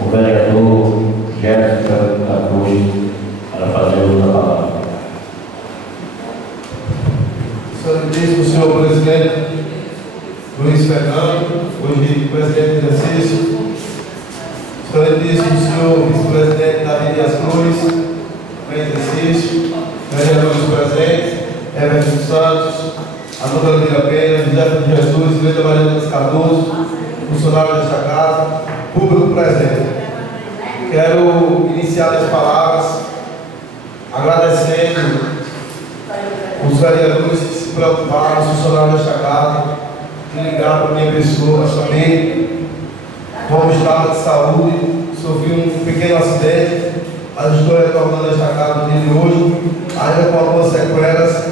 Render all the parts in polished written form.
o vereador Gerson da Cruz para fazer uso da palavra. Excelentíssimo senhor presidente Luiz Fernando, hoje presidente do exercício, excelentíssimo senhor vice-presidente Davi Dias Cruz, em exercício, vereadores presentes, Everton Santos, Anúbia Oliveira Pena, José de Jesus, Leda Maria dos Cardoso, funcionário desta casa, público presente. Quero iniciar as palavras agradecendo os vereadores que se preocuparam, os funcionários desta casa, que ligaram para a minha pessoa, saber como estava de saúde, sofri um pequeno acidente, mas estou retornando a esta casa no dia de hoje, ainda com algumas sequelas,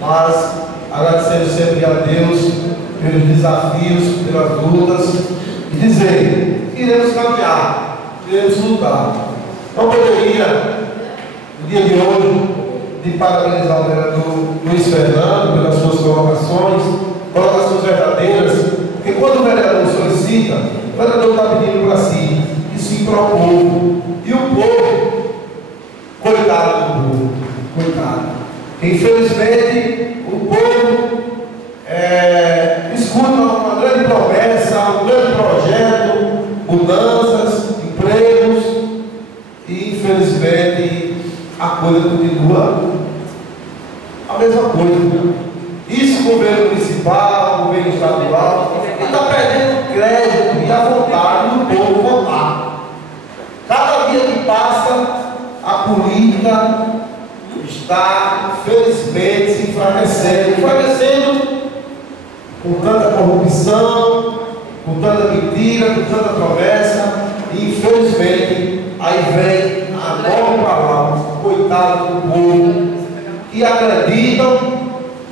mas agradecendo sempre a Deus pelos desafios, pelas lutas, e dizer que iremos caminhar, iremos lutar. Não poderia, no dia de hoje, de parabenizar o vereador Luiz Fernando pelas suas colocações verdadeiras, porque quando o vereador solicita, o vereador está pedindo para si, e se propõe. E o povo, coitado do povo, coitado. Infelizmente, o povo escuta uma grande promessa, um grande projeto, mudanças, empregos, e infelizmente a coisa continua a mesma coisa. Isso, o governo municipal, o governo estadual, está perdendo crédito e a vontade do povo votar. Cada dia que passa, a política está, felizmente, se enfraquecendo com tanta corrupção, com tanta mentira, com tanta promessa, e infelizmente, aí vem a nova palavra, coitado do povo, que acreditam,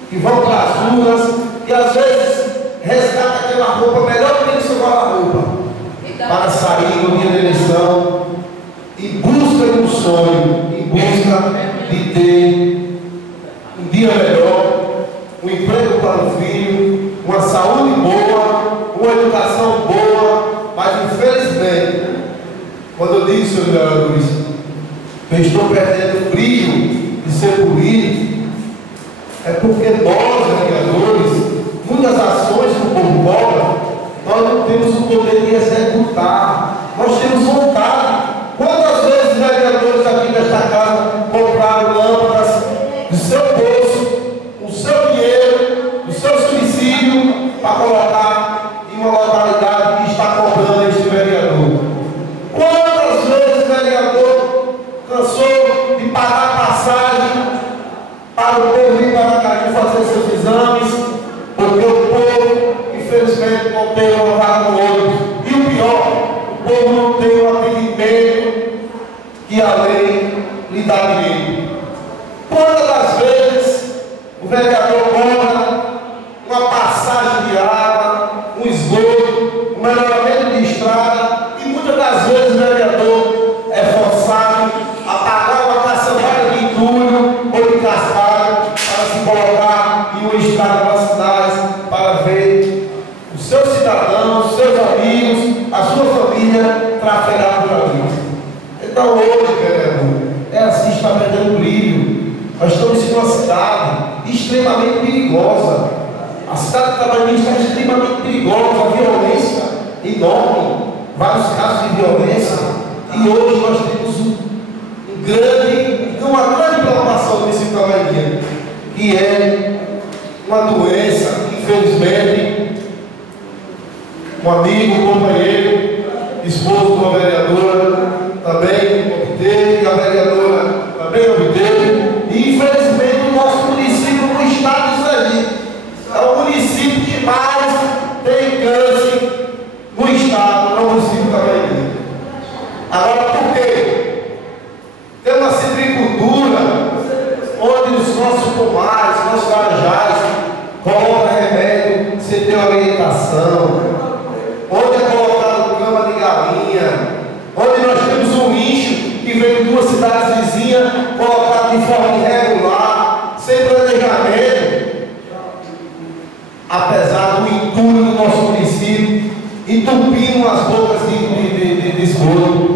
que vão para as ruas, e às vezes resgata aquela roupa melhor do que o seu guarda-roupa, para sair no dia da eleição, e busca um sonho, em busca de ter um dia melhor, um emprego para o filho, uma saúde boa, uma educação boa, mas infelizmente, quando eu digo, senhor vereadores, que eu estou perdendo o brilho de ser político, é porque nós, vereadores, muitas ações que o povo cobra, nós não temos o poder de executar, nós temos vontade. Quantas vezes vereadores aqui nesta casa compraram lâmpadas do seu bolso, o seu dinheiro, do seu subsídio, para colocar em uma localidade que está cobrando este vereador? Quantas vezes o vereador cansou de pagar passagem para o povo ir para cá fazer seus exames, porque o povo, infelizmente, não tem uma vaga no ônibus. E o pior, o povo não tem um atendimento que a lei lhe dá direito. Quantas das vezes o vereador cobra uma passagem de água, um esgoto, um melhoramento de estrada, e muitas das vezes o vereador é forçado a pagar uma caçambada de entulho ou de cascalho para se colocar em uma estrada das cidades para ver os seus cidadãos, seus amigos, a sua família trafegar por ali. Então hoje, vereador, é assim, está perdendo brilho. Nós estamos em uma cidade extremamente perigosa. A cidade de Itabaiana está extremamente perigosa, a violência enorme, vários casos de violência. E hoje nós temos uma grande preocupação nesse Itabaiana, que é uma doença, infelizmente, um amigo, um companheiro, esposo de uma vereadora, também obteve, e a vereadora também obteve, e infelizmente o nosso município no estado de Sergipe é o município que mais tem câncer no estado, no município da Bahia. Agora, por quê? Tem uma citricultura onde os nossos pomares, nossos carajás colocam remédio sem ter orientação, onde é colocado cama de galinha, onde nós temos um lixo que vem de duas cidades vizinhas, colocado de forma irregular, sem planejamento. Apesar do entulho do nosso município, entupindo as bocas de esgoto,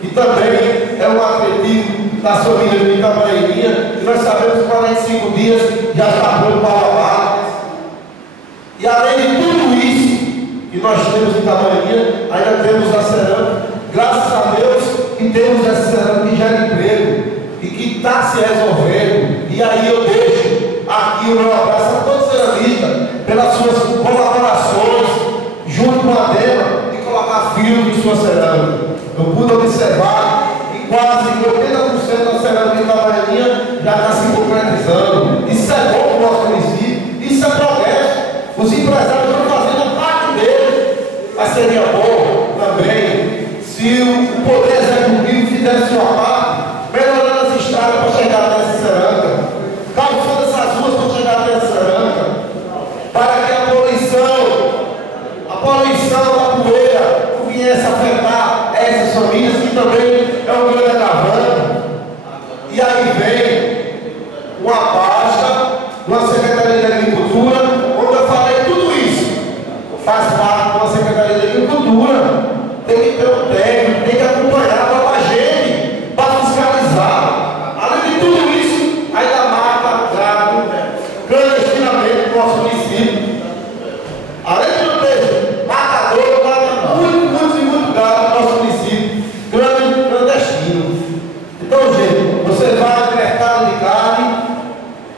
que também é um atrativo das famílias de Itabaianinha, e nós sabemos que 45 dias já está pronto para lavar. E além de tudo isso que nós temos em Itabaianinha, ainda temos a cerâmica, graças a Deus que temos essa cerâmica que gera emprego e que está se resolvendo. E aí eu deixo aqui o meu abraço a todos os ceramistas pelas suas colaborações junto com a DEMA e colocar filtro em sua cerâmica. Eu pude observar que quase 80% da cerâmica de Itabaianinha já está se concretizando. Isso é bom para o nosso município, isso é progresso. Os empresários estão fazendo a parte deles, mas seria bom também se o Poder Executivo fizesse sua parte, melhorando as estradas para chegar até essa cerâmica, calçando essas ruas para chegar até essa cerâmica, para que a poluição da poeira não viesse a afetar essas famílias, que também é um grande agravante. E aí vem uma pasta de uma Secretaria de Agricultura, onde eu falei tudo isso. Faz parte de uma Secretaria de Agricultura. Tem que ter um técnico, tem que acompanhar a gente para fiscalizar. Além de tudo isso, ainda mata gado clandestinamente no nosso município. Além de não ter matador, mata muito gado no nosso município, clandestino. Então, gente, você vai no mercado de carne,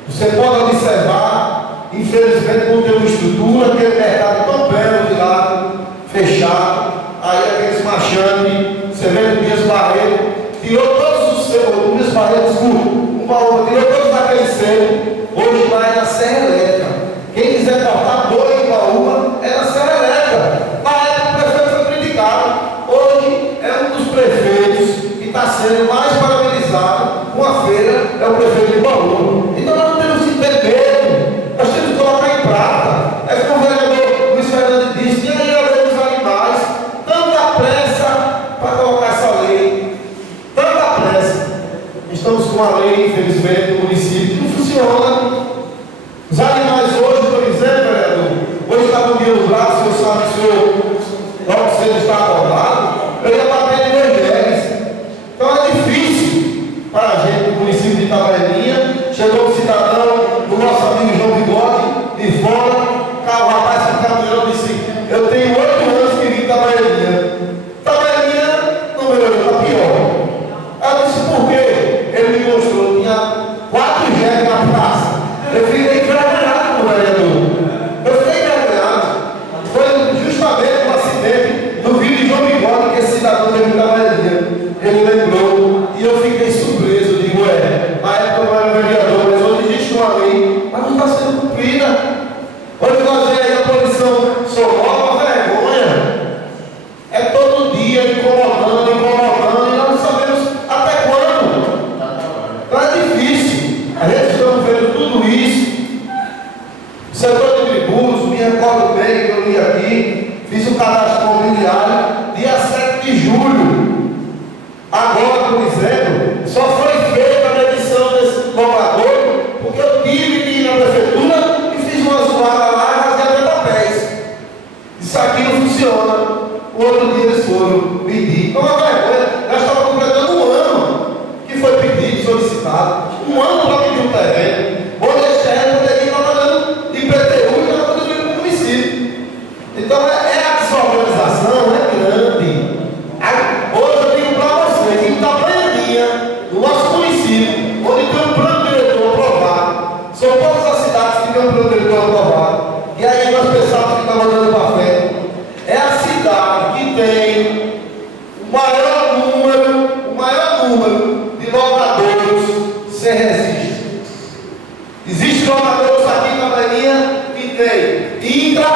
você pode observar, infelizmente não tem uma estrutura, aquele mercado tão belo de lado, fechado. Aí aqueles machantes, você vê que o Dias Barreto tirou todos os seus, o Dias Barreto, tirou todos aqueles seus, hoje vai na Serra Elétrica. Quem quiser cortar boi em Baúba é na Serra Elétrica. Na época o prefeito foi criticado, hoje é um dos prefeitos que está sendo mais parabenizado com a feira, é o prefeito de Baúba. Então nós não temos que ter medo, nós temos que colocar em prática. É como o vereador Luiz Fernando disse, tem aí a lei dos animais, tanta pressa para colocar essa lei, tanta pressa. Estamos com uma lei, infelizmente, no município que não funciona. Os animais hoje, por exemplo, vereador, hoje está no dia dos lados, o senhor sabe que o senhor, logo cedo está acordado, eu ia bater em 2 10. Então é difícil para a gente no município de Itabaianinha. Chegou um cidadão, o nosso amigo João Bigode, de fora, o rapaz que caminhou disse: eu tenho 8 anos que vim em Itabaianinha. Itabaianinha não melhorou, está pior. Ela disse: por quê? Ele me mostrou, tinha 4 jetos na praça. Eu fiquei envergonhado como vereador. Eu fiquei envergonhado. Foi justamente um acidente no vídeo de João Bigode que esse cidadão teve na Bahia. Ele lembrou e eu fiquei surpreso. Eu digo: na época eu não era vereador, mas hoje existe uma lei, mas não está sendo cumprida. Hoje nós vemos aí a poluição sonora, uma vergonha. É todo dia incomodando, e nós não sabemos até quando. Então é difícil. A gente está vendo tudo isso. O setor de tributos, me recordo bem que eu li aqui, fiz um cadastro imobiliário dia 7 de julho. Agora, por exemplo, só foi feita a medição desse cobrador porque eu tive que ir na prefeitura e fiz uma zoada lá e rasguei até papéis. Isso aqui não funciona. O outro dia eles foram pedir. Então, a vergonha, nós estávamos completando 1 ano que foi pedido, solicitado. 1 ano para pedir um terreno. Hoje esse terreno poderia estar pagando IPTU e estava contribuindo para o município. Então, a desorganização é grande. Hoje eu digo para você que em Itabaianinha, no nosso município, onde tem um plano diretor aprovado, são poucas as cidades que têm um plano diretor aprovado. E aí nós pensamos que estava dando para frente. É a cidade que tem o maior número de locadores sem registro. Existem locadores aqui em Itabaianinha que tem INCRA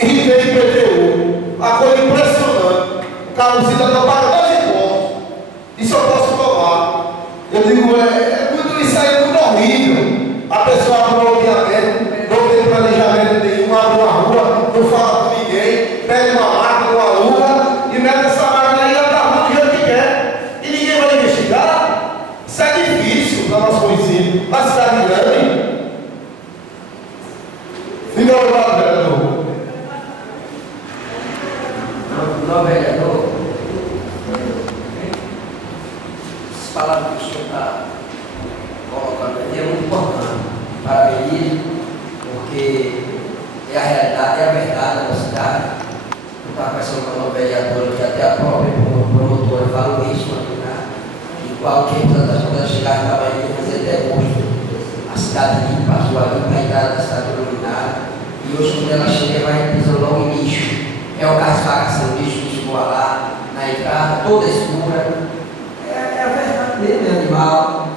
e tem IPTU. A coisa impressionante. O carro do cidadão paga 2 impostos. Isso eu posso provar. Eu digo, isso aí é muito horrível. A pessoa abre um loteamento, não tem planejamento nenhum, abre uma rua, não fala com ninguém, pede uma máquina, uma aluga e mete essa máquina aí e abre a rua do jeito que quer. E ninguém vai investigar. Isso é difícil para o nosso município. A cidade grande. Fica ao lado, vereador. Não, vereador. palavras que o senhor está colocando aqui é muito importante. Parabenizo, porque é a realidade, é a verdade da cidade. Eu estava conversando com uma vereadora que até a própria promotora falou isso, em qualquer implantação da cidade estava aí fazer até hoje. A cidade limpa, passou ali para a entrada da cidade iluminada. E hoje, quando ela chega, vai pisando logo em lixo. É o carro de esfagação, o lixo que chegou lá, na entrada, toda escura. É a verdade mesmo, é animal.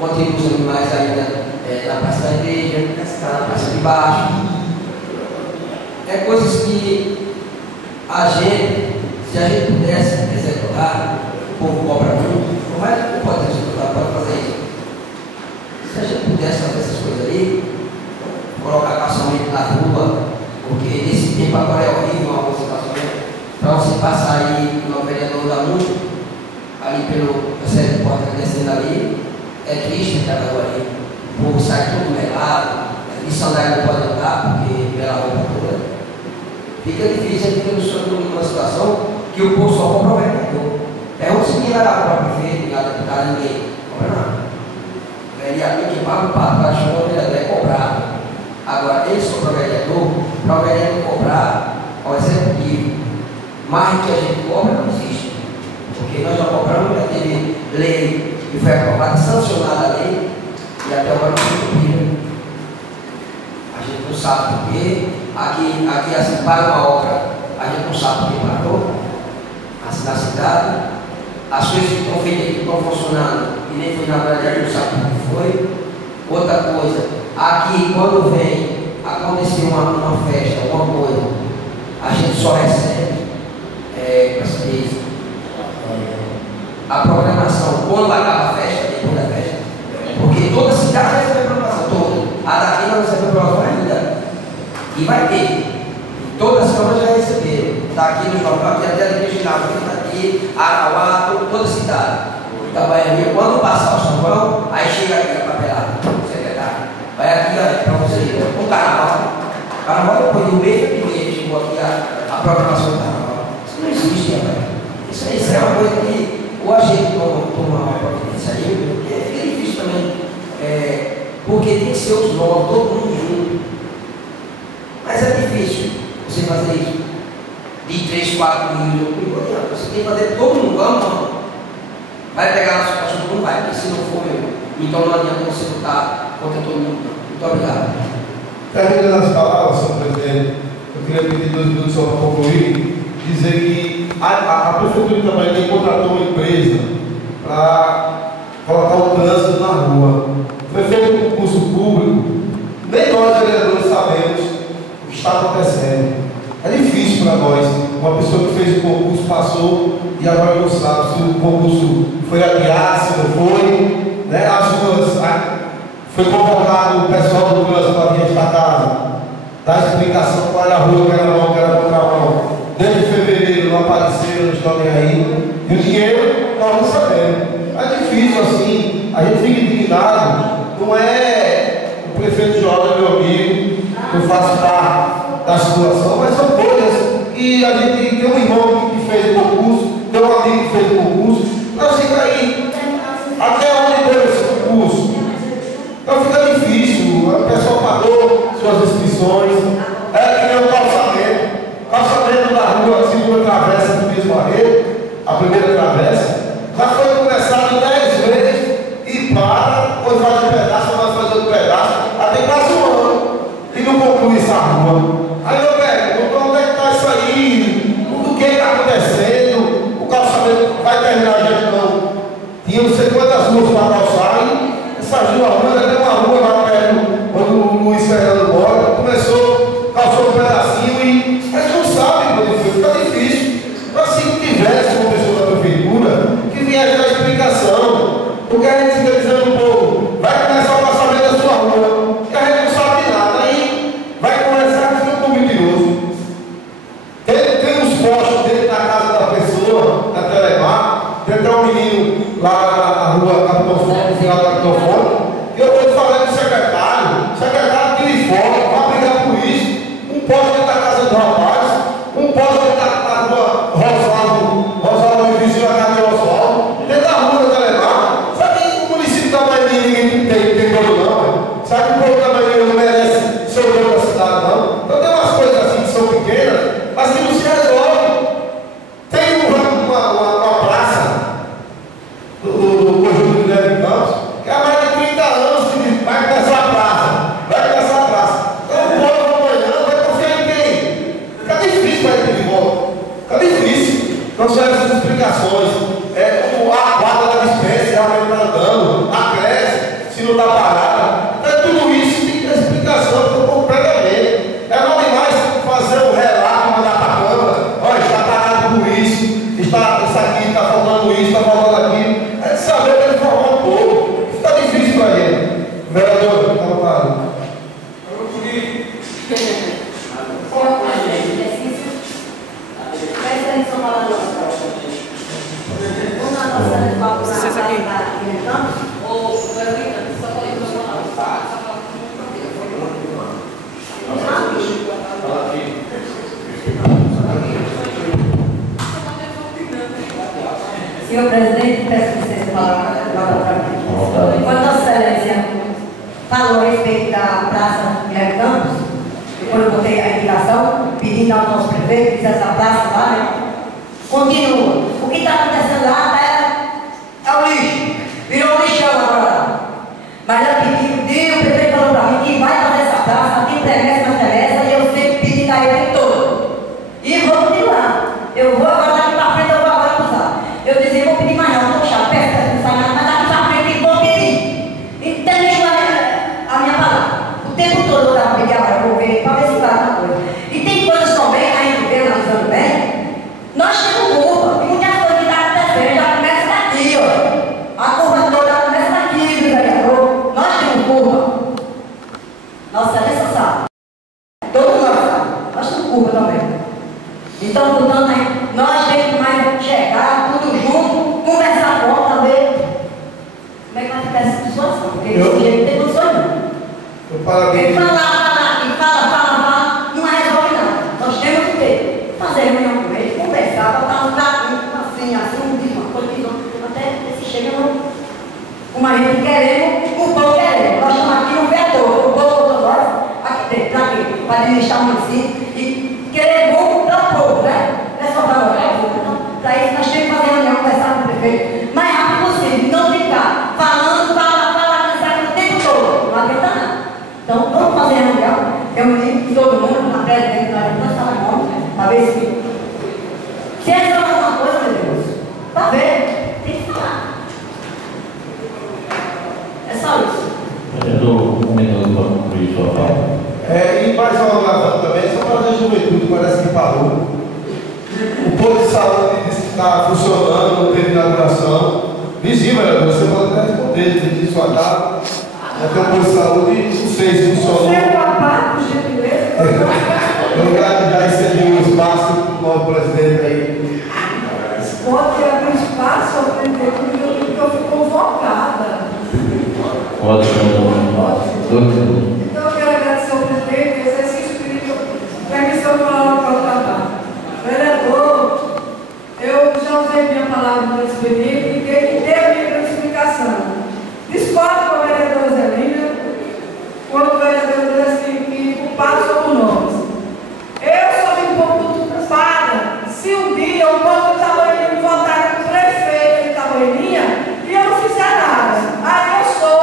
Ontem os animais ainda na praça da igreja, na praça de baixo. É coisas que a gente, se a gente pudesse executar, o povo cobra muito, mas não pode executar, pode fazer isso. Se a gente pudesse fazer essas coisas ali, colocar calçamento na rua, porque nesse tempo agora é horrível algumas situações, para você passar aí no vereador da muito, ali pelo série de porta descendo ali, é triste aquela rua ali, o povo sai todo melado, e sandália não pode andar, porque pela roupa toda. Fica difícil, a gente tem numa situação que o povo só compra o vereador. É um seguinte lá para o prefeito, lá deputado, ninguém compra nada. Vereador que paga o pato para chamar o vereador é cobrado. Agora, ele só para o vereador cobrar ao executivo. Mais que a gente cobra não existe. Porque nós já cobramos, já teve lei que foi aprovada, sancionada a lei, e até agora não foi cumprida. A gente não sabe por quê. Aqui assim, para uma obra, a gente não sabe por que parou. Assim, na cidade, as coisas que estão feitas aqui estão funcionando, e nem foi na verdade, a gente não sabe por que foi. Outra coisa, aqui quando vem acontecer uma festa, alguma coisa, a gente só recebe a programação quando acaba a festa, depois da festa. Porque toda cidade recebe a programação, toda. A daqui não recebe a programação ainda. E vai ter. Todas as câmaras já receberam. Daqui no jornal, aqui até a igreja aqui, Arauá, toda a cidade. Itabaianinha, quando passar o São João, aí chega aqui a papelada, secretário. Vai aqui para você ir com o carnaval. Carnaval depois de um mês que chegou aqui a programação do carnaval. Isso não existe, rapaz. Isso é uma coisa que ou a gente toma uma providência aí, porque é difícil também. Porque tem que ser os novos, todo mundo junto. Mas é difícil você fazer isso. De 3, 4 mil, você tem que fazer todo mundo, vamos. Vai pegar a situação, não vai, porque se não for mesmo, então não adianta você lutar contra todo mundo. Muito obrigado. Terminando as palavras, senhor presidente, eu queria pedir 2 minutos só para concluir, dizer que a Prefeitura de Itabaianinha contratou uma empresa para colocar o trânsito na rua. Foi feito um concurso público, nem nós vereadores sabemos o que está acontecendo. É difícil para nós, uma pessoa que fez o concurso passou e agora não sabe se o concurso foi adiado, se não foi, né? As ruas, foi convocado o pessoal do trânsito para vir esta casa, dar explicação qual era a rua, que era mão, que era contramão. Desde fevereiro não apareceram, não estão nem aí, e o dinheiro nós não sabemos. É difícil assim, a gente fica indignado, não é o prefeito Jorge, meu amigo, eu faço parte da situação, mas são coisas que a gente tem um irmão que fez o concurso, tem um amigo que fez o concurso, nós fica aí, até onde deu esse concurso? Então fica difícil, o pessoal pagou suas inscrições, que nem o calçamento da rua, a segunda travessa do mesmo barreiro, a primeira travessa, já foi começado 10 vezes e para, depois faz um pedaço, vai fazer outro pedaço, até quase um ano, e não conclui essa rua. Aí eu pergunto, onde é que está isso aí? O que está acontecendo? O calçamento vai terminar a gente não. Tinha não sei quantas ruas para calçar, e essas ruas, tem uma rua lá perto, onde o Luiz Fernando mora, começou, calçou um pedacinho e a gente não sabe quando foi, fica difícil. Mas se tivesse uma pessoa da prefeitura que viesse dar explicação, porque a gente fica dizendo ao povo, vai começar o calçamento da sua rua, e a gente não sabe de nada, aí vai começar a ficar com mentiroso. Tem uns postos dentro da casa da pessoa, da Telemar, tem um menino lá na rua Capitão Fonte, no final da Capitão Fonte, e eu estou falando com o secretário tire foto, vai brigar por isso. Um posto dentro da casa do rapaz, um posto dentro da rua Rosaldo, vizinho da casa de Oswaldo, dentro da rua da Telemar, são essas explicações. A quadra da dispensa realmente está andando, a creche, se não está parada. Tudo isso tem que ter explicação, porque o povo pega bem. É não demais fazer um relato, mandar para a Câmara. Olha, está parado por isso, isso aqui está faltando isso, está faltando aquilo. É de saber que ele formou um povo. Fica difícil para ele. Vereador, está parado. Senhor presidente, peço licença para mim. Quando a Excelência falou a respeito da Praça Guilherme Campos, quando eu botei a indicação, pedindo ao nosso prefeito que fizesse a praça lá, né? Continua. O que está acontecendo lá é o lixo. Virou um lixão agora. Mas eu pedi, o prefeito falou para mim que vai fazer essa praça, que interessa, não interessa, e eu sempre pedi a ele todo. E vou continuar. Eu vou agora daqui para frente, eu vou agora usar. Eu dizia, vou pedir mais não, vou puxar, peço, não sai nada, mas daqui para frente vou pedir. Entende a minha palavra? O tempo todo eu estava pedindo agora, eu vou ver, para ver se vai alguma coisa. E tem coisas também, a gente vê analisando bem, nós temos culpa, e muitas coisas que estão acontecendo já começa daqui, ó. A curva toda começa daqui, vereador. Nós temos culpa. Nossa Excelência sabe. Todos nós sabemos. Nós temos culpa também. Então, portanto, nós temos mais chegar, tudo junto, conversar com o outro, ver como é que vai ficar essa situação. Porque esse jeito não tem condições, não. Ele fala, não resolve nada. Nós temos que ter, fazer reunião com ele, conversar, botar um caminho, assim, diz uma coisa, até se chega como a gente queremos, o povo queremos. Nós estamos aqui no vereador, o povo todos nós, aqui dentro, para quê? Para administrar o município e querer bom para o povo, né? Não é só para nós, então, para isso nós temos que fazer reunião, conversar com o prefeito, mais rápido possível, não ficar falando, conversar o tempo todo, não adianta nada. Então, vamos fazer reunião, reunir todo mundo, na presidente, nós falamos, para ver se resolve alguma coisa, meu Deus, para ver, tem que falar. É só isso. Vereador, um minuto para concluir sua fala. E mais uma oração também, só para a juventude, parece que parou. O posto de saúde disse que está funcionando, não teve inauguração. Vizinho, vereador, você pode até responder, dividir sua casa. Até o posto de saúde, não sei se funcionou. Você é capaz, por gentileza? Eu já recebi um espaço do novo presidente aí. Pode abrir espaço ao presidente, porque eu fui convocada. Pode, vereador. 2 minutos. Então, eu quero agradecer ao presidente, exercício pedido permissão para falar para o trabalho. Vereador, eu já usei minha palavra no expediente e dei a minha grande explicação. Discordo com a vereadora Zelina, quando o vereador diz assim que culpados somos nós. Eu sou um pouco culpada se um dia o povo de Itaboininha votar com o prefeito de Itaboininha e eu não fizer nada. Aí eu sou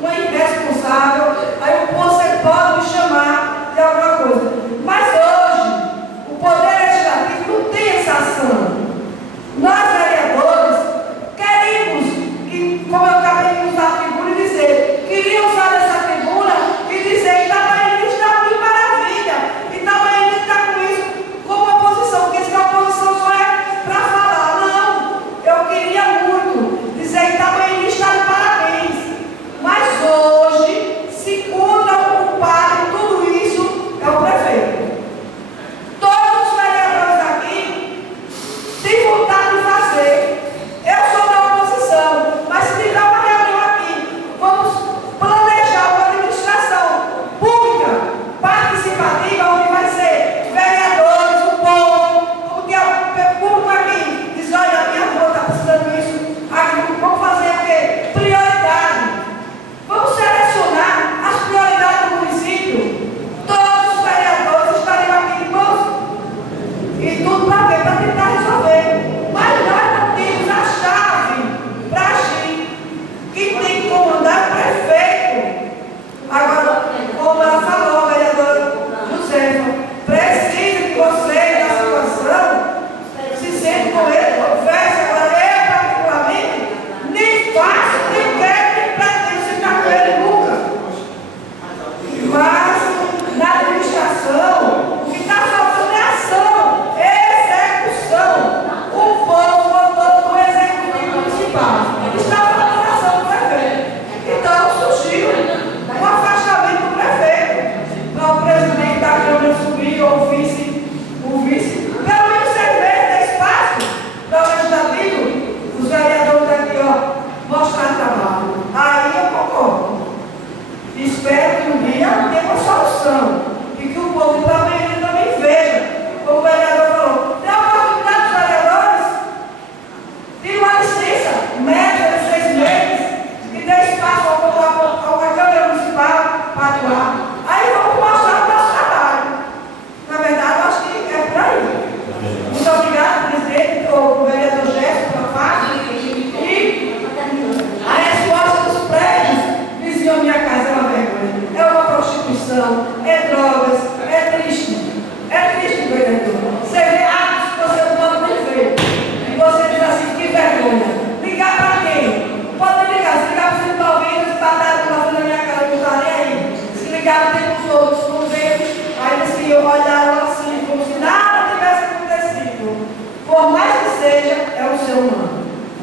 uma irresponsável, aí você pode me chamar de alguma coisa. Mas hoje, o Poder Legislativo não tem essa ação. Nós, vereadores,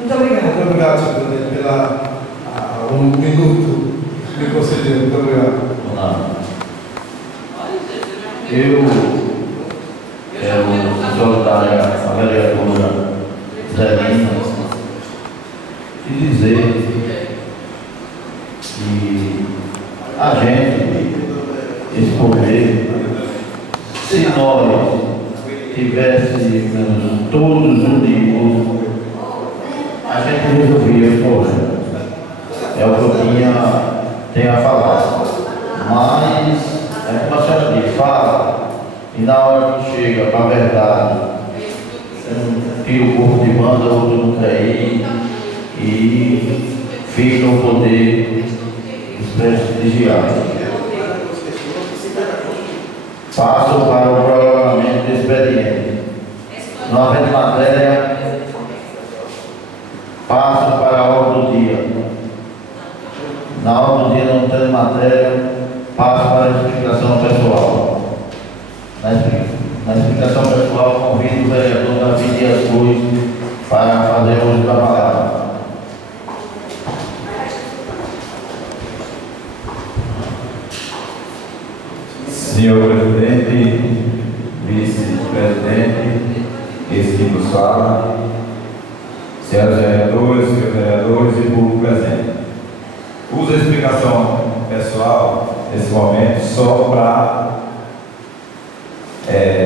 Muito obrigado. Muito obrigado, senhor presidente, pelo minuto que me concedeu. Muito obrigado. Eu quero solicitar a vereadora Zelina e dizer que a gente, esse poder, se nós tivéssemos todos unidos, a gente resolvia esse problema. É o que eu tenho a falar. Mas, como a senhora diz, fala, e na hora que chega para a verdade, tira o corpo de banda, o outro não quer ir, e fica o poder desprestigiado. Passo para o prolongamento do expediente. Não havendo matéria, passo para a ordem do dia. Na ordem do dia, não tendo matéria, passo para a explicação pessoal. Na explicação pessoal, convido o vereador Davi Dias Cruz para fazer uso da palavra. Senhor presidente, vice-presidente, esse que nos fala, senhores vereadores, senhores vereadores e público presente. Uso a explicação pessoal nesse momento só para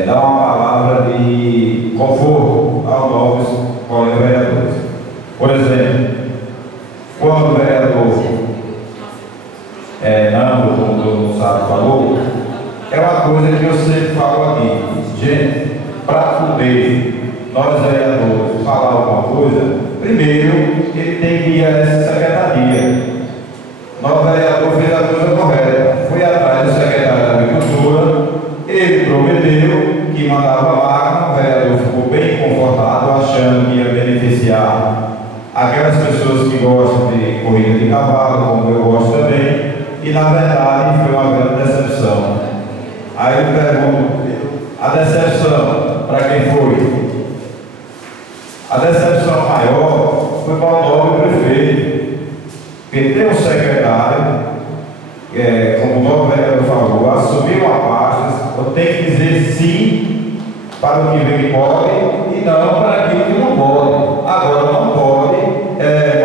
dar uma palavra de conforto aos novos colegas vereadores. Por exemplo, quando o vereador Nando, como todo mundo sabe, falou, é uma coisa que eu sempre falo aqui. Gente, para poder nós vereadores falar alguma coisa, primeiro ele tem que ir a essa secretaria. Nosso vereador fez a coisa correta, foi atrás do secretário da Agricultura, ele prometeu que mandava a máquina, o vereador ficou bem confortado, achando que ia beneficiar aquelas pessoas que gostam de corrida de cavalo, como eu gosto também, e na verdade foi uma grande decepção. Aí eu pergunto, a decepção para quem foi? A decepção maior foi para o novo prefeito, porque tem um secretário, como o novo vereador falou, assumiu a pasta, eu tenho que dizer sim para o que vem pode e não para aquilo que não pode. Agora não pode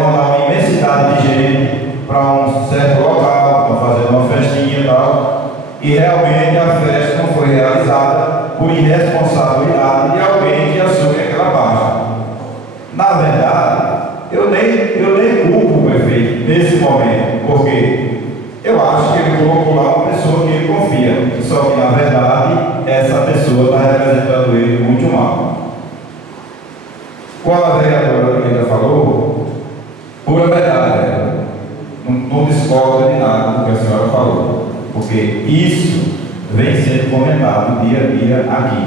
mandar uma imensidade de gente para um certo local, para fazer uma festinha e tal, e realmente a festa não foi realizada por irresponsabilidade de alguém que assume aquela pasta. Na verdade, eu nem culpo o prefeito nesse momento, porque eu acho que ele colocou lá uma pessoa que ele confia, só que na verdade essa pessoa está representando ele muito mal. Como a vereadora ainda falou, pura verdade, não discordo de nada do que a senhora falou, porque isso vem sendo comentado dia a dia aqui.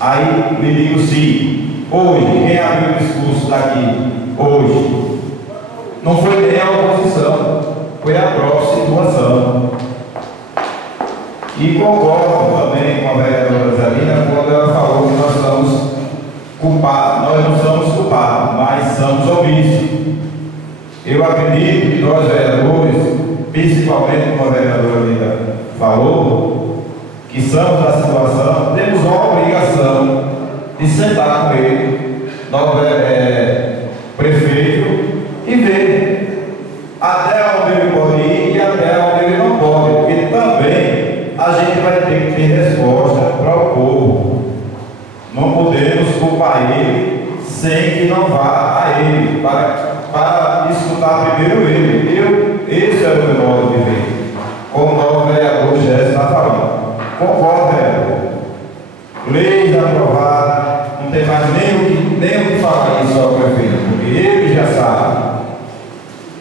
Aí me digo sim, hoje, quem abriu o discurso daqui hoje, não foi nem a oposição, foi a própria situação. E concordo também com a vereadora Zelina quando ela falou que nós somos culpados. Nós não somos culpados, mas somos omissos. Eu acredito que nós vereadores, principalmente como a vereadora Zelina falou, que somos da situação, temos uma obrigação de sentar com ele, nosso prefeito, e ver até onde ele pode ir e até onde ele não pode, porque também a gente vai ter que ter resposta para o povo. Não podemos culpar ele sem que não vá a ele, para escutar primeiro ele. Esse é o meu modo de ver, como o novo vereador Jéssica está falando. Concordo, vereador. Leis aprovadas, não tem mais nem o que falar isso ao prefeito, porque ele já sabe.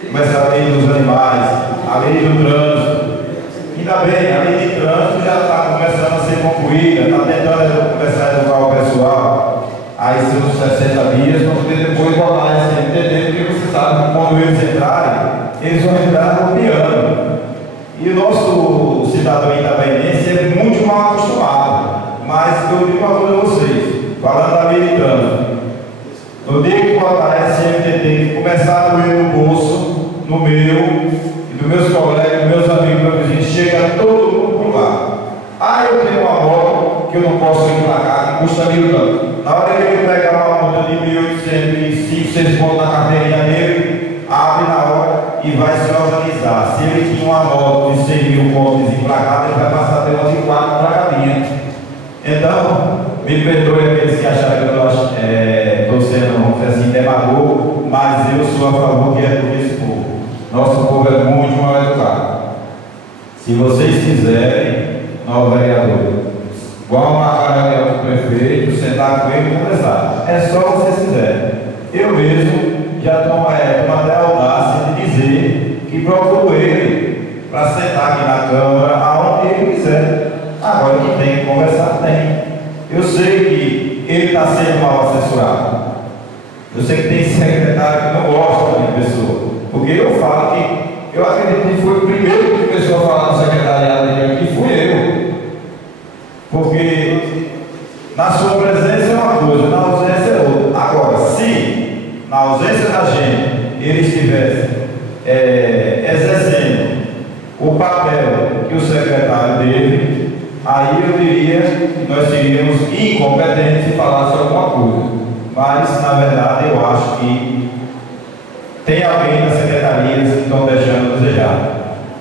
Começa a lei dos animais, a lei do trânsito. Ainda bem, a lei de trânsito já está começando a ser concluída, está tentando começar a educar o pessoal. Aí seus 60 dias vão poder depois voltar a SMTD, porque você sabe que quando eles entrarem, eles vão entrar copiando. E o nosso cidadão independente é muito mal acostumado. Mas eu digo uma coisa a vocês, falando da lei de trânsito, no dia que botar a SMTT começar a doer no bolso, no meu, e dos meus colegas, dos meus amigos, meus vizinhos, chega todo mundo por lá. Ah, eu tenho uma moto que eu não posso emplacar, que custa 1.000 tanto. Na hora que ele pegar uma multa de 1.805, 6 pontos na carteirinha dele, abre na hora e vai se organizar. Se ele tinha uma moto de 100.000 pontos emplacada, ele vai passar a ter uma de 4 emplacadinhas. Então, me perdoe aqueles que acharam que eu estou sendo, vamos dizer assim, demagogo, mas eu sou a favor que é do esse povo. Nosso povo é muito mal educado. Se vocês quiserem, novo vereador, igual marcar a reunião com o prefeito, sentar com ele e conversar. É só vocês quiserem. Eu mesmo já tomo até a audácia de dizer que procuro ele para sentar aqui na Câmara, aonde ele quiser. Agora que tem que conversar, tem. Eu sei que ele está sendo mal assessorado. Eu sei que tem secretário que não gosta da minha pessoa. Porque eu falo que eu acredito que foi o primeiro que começou a falar no secretariado dele aqui, fui eu. Porque na sua presença é uma coisa, na ausência é outra. Agora, se na ausência da gente ele estivesse exercendo o papel que o secretário dele, aí eu diria que nós seríamos incompetentes se falasse alguma coisa. Mas, na verdade, eu acho que tem alguém nas secretarias que estão deixando a desejar.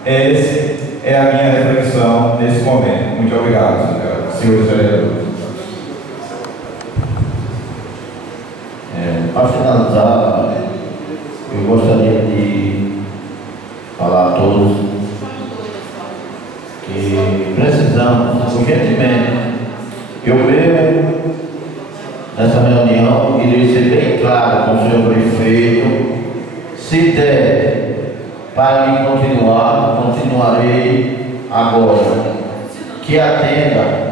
Essa é a minha reflexão nesse momento. Muito obrigado, senhores vereadores. Para finalizar, eu gostaria de falar a todos que precisamos urgentemente. Eu mesmo, nessa reunião, irei ser bem claro com o senhor prefeito. Se der para mim continuar, continuarei agora. Que atenda,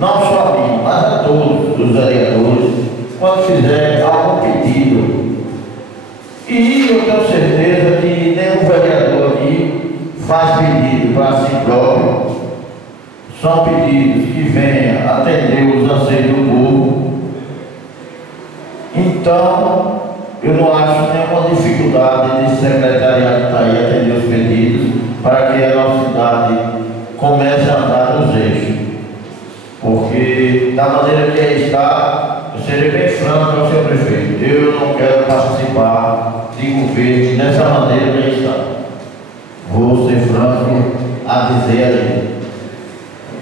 não só a mim, mas a todos os vereadores, quando fizer algum pedido. E eu tenho certeza que nenhum vereador aqui faz pedido para si próprio. São pedidos que venham atender os anseios do povo. Então, eu não acho nenhuma dificuldade de secretariado estar aí atender os pedidos para que a nossa cidade comece a andar nos eixos. Porque, da maneira que ele está, eu serei bem franco ao senhor prefeito. Eu não quero participar de governo dessa maneira que ele está. Vou ser franco a dizer a ele.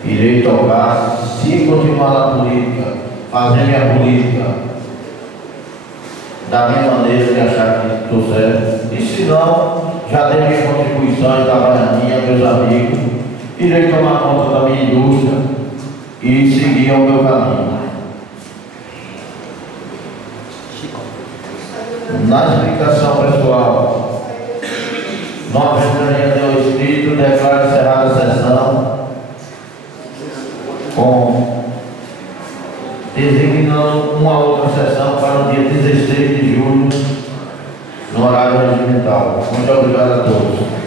Irei tocar, se continuar na política, fazer minha política da minha maneira de achar que estou certo. E se não, já dei minhas contribuições da Baianinha, meus amigos, irei tomar conta da minha indústria e seguir o meu caminho. Na explicação pessoal, nova Secretaria deu escrito, declara encerrada a sessão, com designando uma outra sessão para o dia 16 de julho, no horário regimental. Muito obrigado a todos.